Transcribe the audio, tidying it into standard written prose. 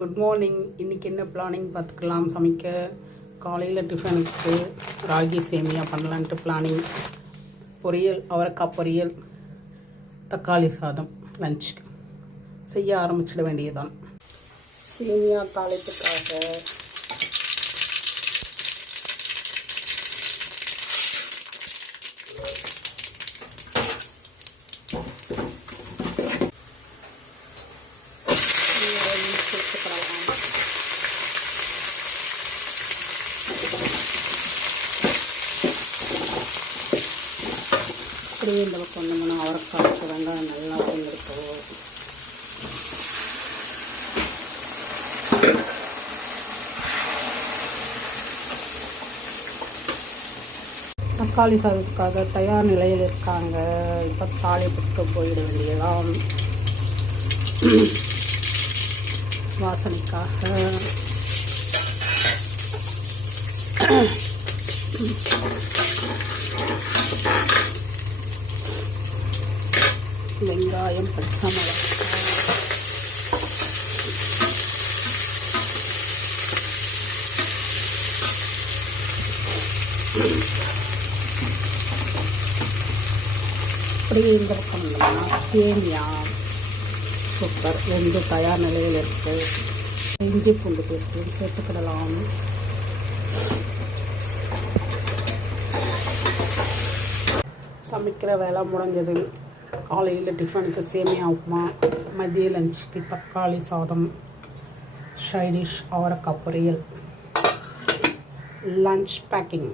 Good morning. இன்றைக்கி என்ன planning பார்த்துக்கலாம். சமைக்க காலையில் டிஃபனுக்கு ராகி சேமியா பண்ணலான்ட்டு பிளானிங். பொரியல், அவரைக்காய் பொரியல், தக்காளி சாதம் லஞ்சுக்கு செய்ய ஆரம்பிச்சிட வேண்டியதுதான். சேமியா தாளிப்புக்காக அப்படியே இந்த பக்கம் வந்தோம்னா அவரைக்காய் வெங்காயம் நல்லா வதங்கிருக்கும். தக்காளி சாதத்துக்காக தயார் நிலையில் இருக்காங்க. இப்போ தாளிப்புக்கு போயிட வேண்டியதான். வாசனைக்காக வெங்காயம், பச்சை மிளகாய், அப்படியே இந்த பக்கம் வந்தோம்னா சேமியா சூப்பர் ரெண்டு தயார் நிலையில் இருக்குது. இஞ்சி பூண்டு பேஸ்ட்டும் சேர்த்துக்கிடலாம். சமைக்கிற வேலை முடிஞ்சது. காலையில் டிஃபனுக்கு சேமியா உப்புமா, மதிய லஞ்சுக்கு தக்காளி சாதம், சைடிஷ் அவரைக்காய் பொரியல், லஞ்ச் பேக்கிங்.